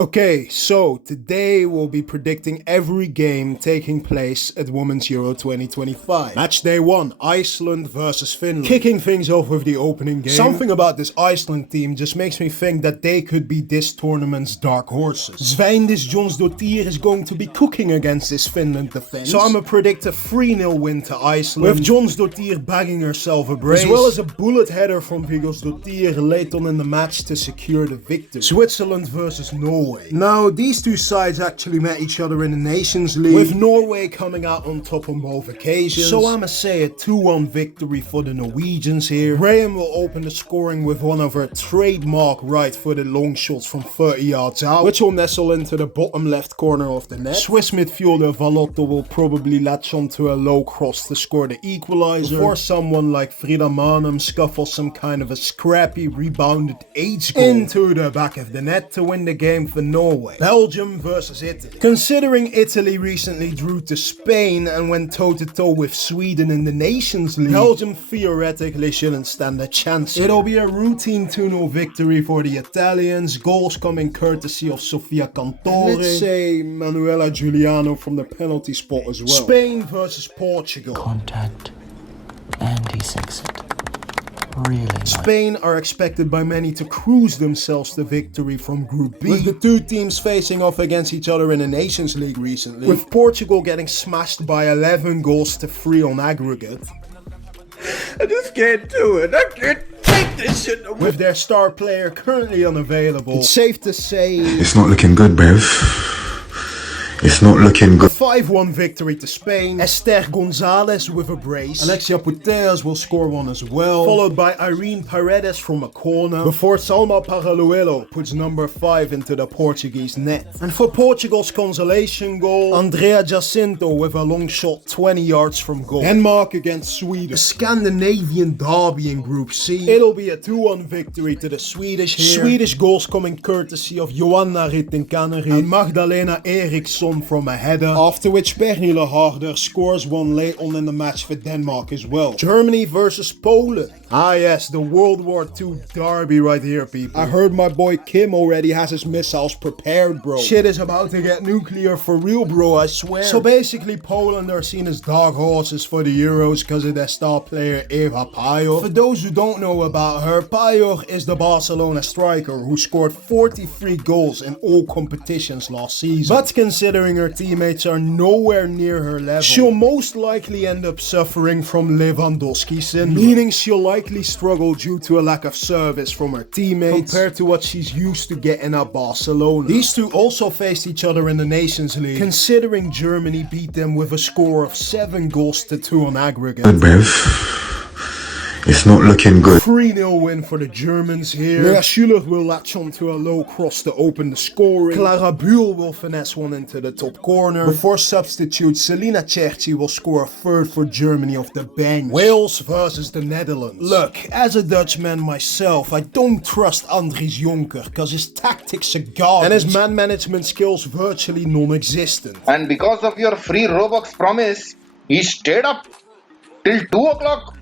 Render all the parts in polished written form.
Okay, so today we'll be predicting every game taking place at Women's Euro 2025. Match day 1, Iceland versus Finland. Kicking things off with the opening game. Something about this Iceland team just makes me think that they could be this tournament's dark horses. Sveindis Jonsdottir is going to be cooking against this Finland defense. So I'ma predict a 3-0 win to Iceland, with Jonsdottir bagging herself a brace, as well as a bullet header from Vigosdottir late on in the match to secure the victory. Switzerland versus Norway. Now, these two sides actually met each other in the Nations League, with Norway coming out on top on both occasions. So I'ma say a 2-1 victory for the Norwegians here. Graham will open the scoring with one of her trademark right-footed long shots from 30 yards out, which will nestle into the bottom left corner of the net. Swiss midfielder Valotto will probably latch onto a low cross to score the equalizer, before someone like Frida Maanum scuffles some kind of a scrappy rebounded H goal into the back of the net to win the game for Norway. Belgium versus Italy. Considering Italy recently drew to Spain and went toe-to-toe with Sweden in the Nations League, Belgium theoretically shouldn't stand a chance. It'll be a routine 2-0 victory for the Italians, goals coming courtesy of Sofia Cantore, let's say Manuela Giuliano from the penalty spot as well. Spain versus Portugal. Contact and he's exit. Really nice. Spain are expected by many to cruise themselves to victory from Group B, with the two teams facing off against each other in the Nations League recently, with Portugal getting smashed by 11 goals to 3 on aggregate. I just can't do it. I can't take this shit away. With their star player currently unavailable, it's safe to say it's not looking good, Bev. It's not looking good. 5-1 victory to Spain. Esther Gonzalez with a brace. Alexia Putellas will score one as well, followed by Irene Paredes from a corner, before Salma Paraluelo puts number 5 into the Portuguese net. And for Portugal's consolation goal, Andrea Jacinto with a long shot 20 yards from goal. Denmark against Sweden. A Scandinavian derby in Group C. It'll be a 2-1 victory to the Swedish here. Swedish goals coming courtesy of Joanna Rittinkaneri and Magdalena Eriksson from a header, after which Pernille Harder scores one late on in the match for Denmark as well. Germany versus Poland. Ah yes, the World War II derby right here, people. I heard my boy Kim already has his missiles prepared, bro. Shit is about to get nuclear for real, bro, I swear. So basically, Poland are seen as dark horses for the Euros because of their star player Eva Pajor. For those who don't know about her, Pajor is the Barcelona striker who scored 43 goals in all competitions last season. But considering her teammates are nowhere near her level, she'll most likely end up suffering from Lewandowski syndrome, meaning she'll likely struggle due to a lack of service from her teammates compared to what she's used to getting at Barcelona. These two also faced each other in the Nations League, considering Germany beat them with a score of 7 goals to 2 on aggregate. Good, Bev. It's not looking good. 3-0 win for the Germans here. Lea Schüller will latch onto a low cross to open the scoring. Clara Bühl will finesse one into the top corner, before substitute Selina Cerci will score a third for Germany off the bench. Wales versus the Netherlands. Look, as a Dutchman myself, I don't trust Andries Jonker because his tactics are garbage and his man management skills virtually non-existent. And because of your free Robux promise, he stayed up till 2 o'clock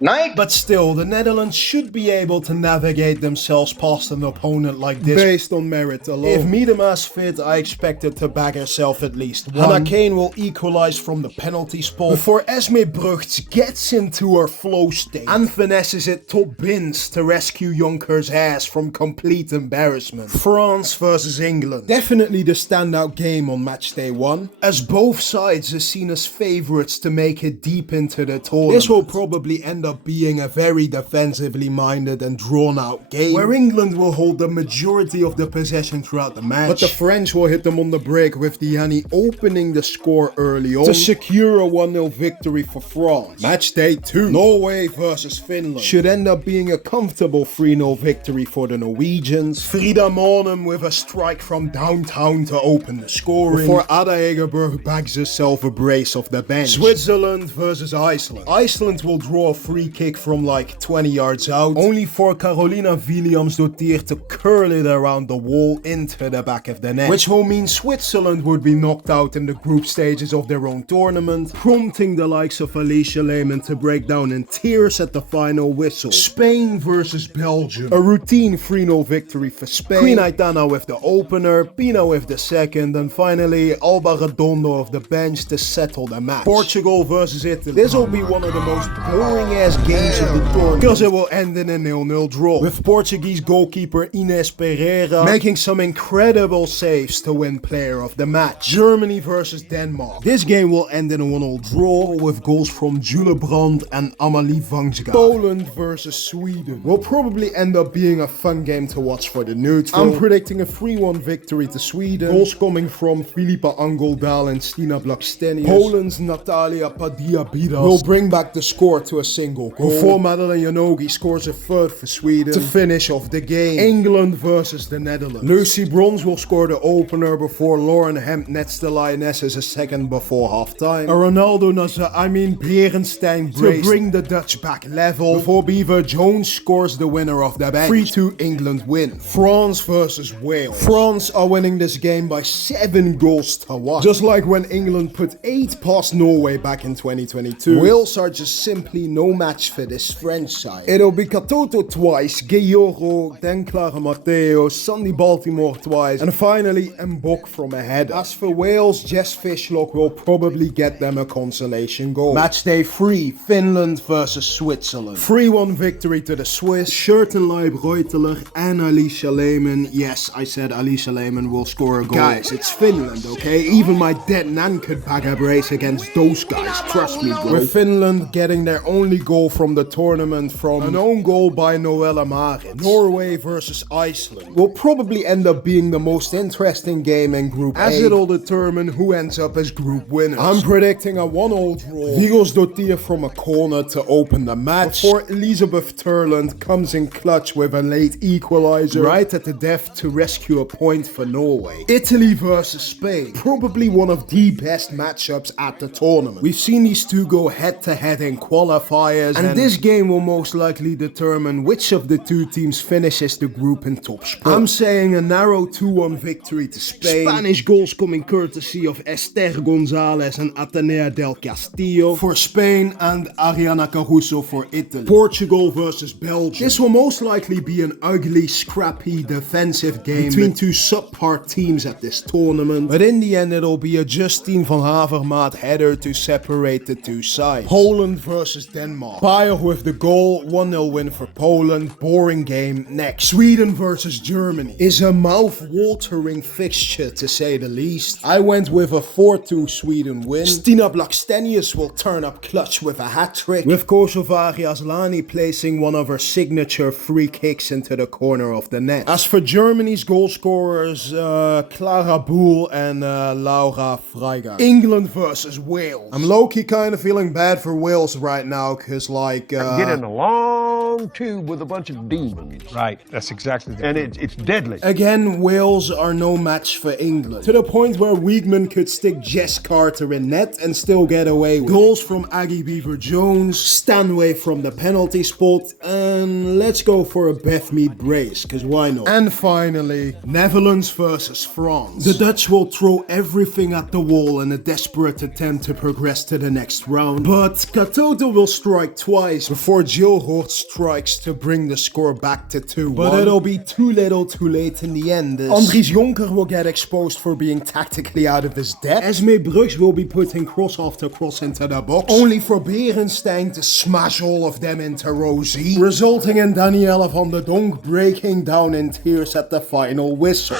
night. But still, the Netherlands should be able to navigate themselves past an opponent like this based on merit alone. If Miedema's fit, I expect her to bag herself at least one. Hannah Kane will equalize from the penalty spot, before Esme Brugts gets into her flow state and finesses it top bins to rescue Jonker's ass from complete embarrassment. France versus England. Definitely the standout game on match day 1, as both sides are seen as favourites to make it deep into the tournament. This will probably end up being a very defensively minded and drawn out game, where England will hold the majority of the possession throughout the match, but the French will hit them on the break, with Diani opening the score early on to secure a 1-0 victory for France. Match day 2, Norway versus Finland, should end up being a comfortable 3-0 victory for the Norwegians. Frida Maanum with a strike from downtown to open the scoring, before Ada Egerberg bags herself a brace off the bench. Switzerland versus Iceland. Iceland will draw a free kick from like 20 yards out, only for Carolina Williams-Dottir to curl it around the wall into the back of the net, which will mean Switzerland would be knocked out in the group stages of their own tournament, prompting the likes of Alicia Lehmann to break down in tears at the final whistle. Spain versus Belgium, a routine 3-0 victory for Spain. Queen Aitana with the opener, Pina with the second, and finally Alba Redondo of the bench to settle the match. Portugal versus Italy. This will be one of the most boring ass games of the tournament because it will end in a 0-0 draw, with Portuguese goalkeeper Ines Pereira making some incredible saves to win player of the match. Germany versus Denmark. This game will end in a 1-0 draw with goals from Jule Brand and Amalie Vangsgaard. Poland versus Sweden will probably end up being a fun game to watch for the neutral. I'm predicting a 3-1 victory to Sweden. Goals coming from Filipa Angoldal and Stina Blackstenius. Poland's Natalia Padilla-Bidas will bring back the score to a single goal before Madeleine Janogy scores a third for Sweden to finish off the game. England versus the Netherlands. Lucy Bronze will score the opener before Lauren Hemp nets the Lionesses a second before halftime. A Ronaldo Berenstein brace to bring the Dutch back level before Beaver Jones scores the winner of the bench. 3-2 England win. France versus Wales. France are winning this game by 7 goals to 1. Just like when England put 8 past Norway back in 2022. Wales are just simply no match for this French side. It'll be Katoto twice, Gueyoro, then Clara Matteo, Sandy Baltimore twice, and finally Mbok from a header. As for Wales, Jess Fishlock will probably get them a consolation goal. Matchday 3, Finland versus Switzerland. 3-1 victory to the Swiss. Schertenleib Reuteler and Alicia Lehmann. Yes, I said Alicia Lehmann will score a goal. Guys, it's Finland, okay? Even my dead nan could pack a brace against those guys, trust me, bro. With Finland getting their only goal from the tournament from an own goal by Noelle Marit. Norway versus Iceland will probably end up being the most interesting game in Group A, as it'll determine who ends up as group winners. I'm predicting a 1-0 draw. Williams-Dottir from a corner to open the match before Elizabeth Turland comes in clutch with a late equalizer right at the death to rescue a point for Norway. Italy versus Spain, probably one of the best matchups at the tournament. We've seen these two go head to head in qualifiers, and this game will most likely determine which of the two teams finishes the group in top spot. I'm saying a narrow 2-1 victory to Spain. Spanish goals coming courtesy of Esther Gonzalez and Atenea del Castillo for Spain and Ariana Caruso for Italy. Portugal versus Belgium. This will most likely be an ugly, scrappy, defensive game between two subpar teams at this tournament, but in the end it'll be a Justine van Havermaat header to separate the two sides. Poland versus Denmark. Bayer with the goal, 1-0 win for Poland, boring game. Next, Sweden versus Germany is a mouth-watering fixture to say the least. I went with a 4-2 Sweden win. Stina Blackstenius will turn up clutch with a hat-trick, with Kosovari Asllani placing one of her signature free kicks into the corner of the net. As for Germany's goal scorers, Clara Boel and Laura Freigang. England versus Wales. I'm low-key kind of feeling bad for Wales right now, because like... Get in a long tube with a bunch of demons. Right, that's exactly the And it's deadly. Again, Wales are no match for England, to the point where Wiegman could stick Jess Carter in net and still get away with goals from Aggie Beaver-Jones, Stanway from the penalty spot, and let's go for a Beth Mead brace, because why not? And finally, Netherlands versus France. The Dutch will throw everything at the wall in a desperate attempt to progress to the next round, but Katoto will strike twice before Jill Hoort strikes to bring the score back to 2-1. But it'll be too little too late in the end. Andries Jonker will get exposed for being tactically out of his depth. Esme Brugge will be putting cross after cross into the box, only for Berenstein to smash all of them into Rosie, resulting in Daniela van der Donk breaking down in tears at the final whistle.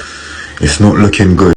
It's not looking good.